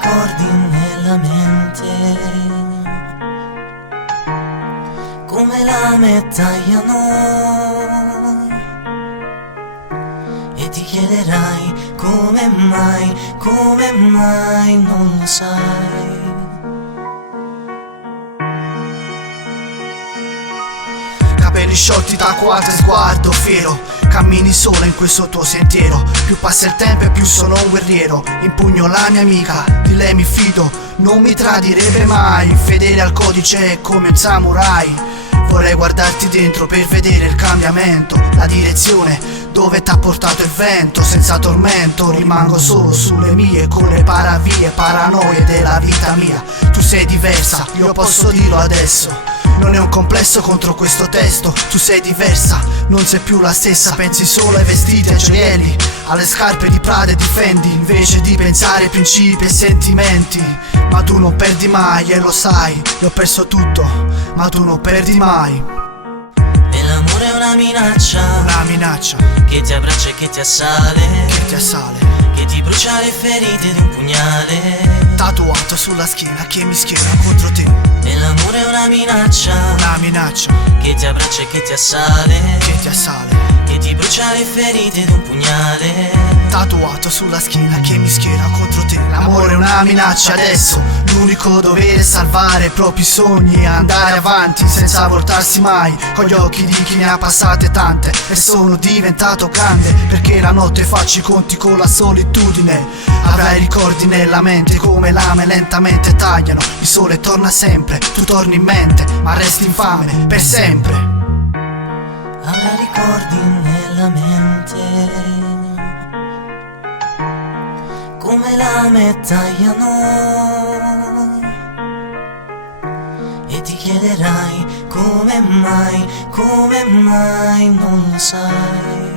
ricordi nella mente come la tagliano e ti chiederai come mai non lo sai. Capelli sciolti da qualche sguardo fiero, cammini sola in questo tuo sentiero. Più passa il tempo e più sono un guerriero. Impugno la mia amica, di lei mi fido, non mi tradirebbe mai. Fedele al codice come un samurai. Vorrei guardarti dentro per vedere il cambiamento, la direzione dove t'ha portato il vento. Senza tormento rimango solo sulle mie, con le paravie, paranoie della vita mia. Tu sei diversa, io posso dirlo adesso. Non è un complesso contro questo testo. Tu sei diversa, non sei più la stessa. Pensi solo ai vestiti, ai gioielli, alle scarpe di Prada e di Fendi, invece di pensare ai principi e sentimenti. Ma tu non perdi mai e lo sai. Io ho perso tutto, ma tu non perdi mai. E l'amore è una minaccia che ti abbraccia e che ti assale, che ti brucia le ferite di un pugnale tatuato sulla schiena che mi schiera contro te. E l'amore è una minaccia che ti abbraccia e che ti assale, che ti brucia le ferite di un pugnale tatuato sulla schiena che mi schiera contro te. L'amore è una minaccia adesso, l'unico dovere è salvare i propri sogni e andare avanti senza voltarsi mai, con gli occhi di chi ne ha passate tante. E sono diventato grande perché la notte faccio i conti con la solitudine. Avrai ricordi nella mente come lame lentamente tagliano. Il sole torna sempre, tu torni in mente, ma resti infame per sempre. Avrai ricordi nella mente come lame tagliano e ti chiederai come mai non lo sai.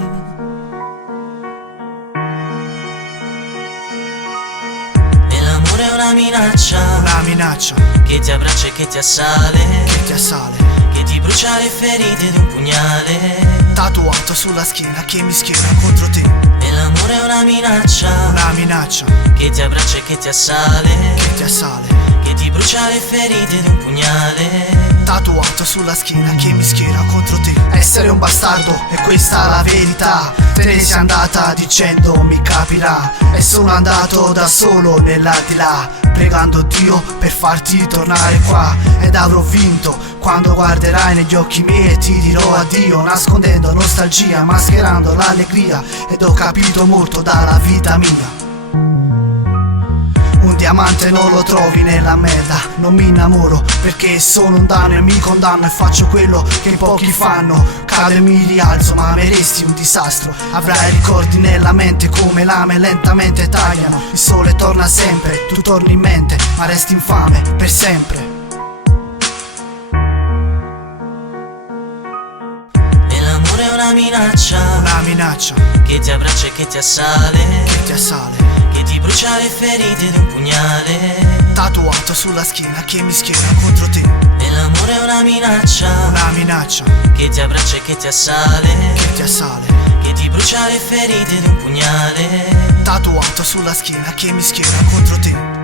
E l'amore è una minaccia che ti abbraccia e che ti assale, che ti brucia le ferite di un pugnale tatuato sulla schiena che mi schiera contro te. E l'amore è una minaccia che ti abbraccia e che ti assale, che ti brucia le ferite di un pugnale tatuato sulla schiena che mi schiera contro te. Essere un bastardo è questa la verità. Te ne sei andata dicendo mi capirà, e sono andato da solo nell'aldilà, pregando Dio per farti tornare qua. Ed avrò vinto quando guarderai negli occhi miei e ti dirò addio, nascondendo nostalgia, mascherando l'allegria. Ed ho capito molto dalla vita mia. Un diamante non lo trovi nella merda, non mi innamoro perché sono un danno e mi condanno e faccio quello che pochi fanno. Cado e mi rialzo ma me resti un disastro. Avrai ricordi nella mente come lame lentamente tagliano. Il sole torna sempre, tu torni in mente, ma resti infame per sempre. E l'amore è una minaccia che ti abbraccia e che ti assale, che ti brucia le ferite di un pugnale tatuato sulla schiena che mi schiera contro te. E l'amore è una minaccia che ti abbraccia e che ti assale, che ti brucia le ferite di un pugnale tatuato sulla schiena che mi schiera contro te.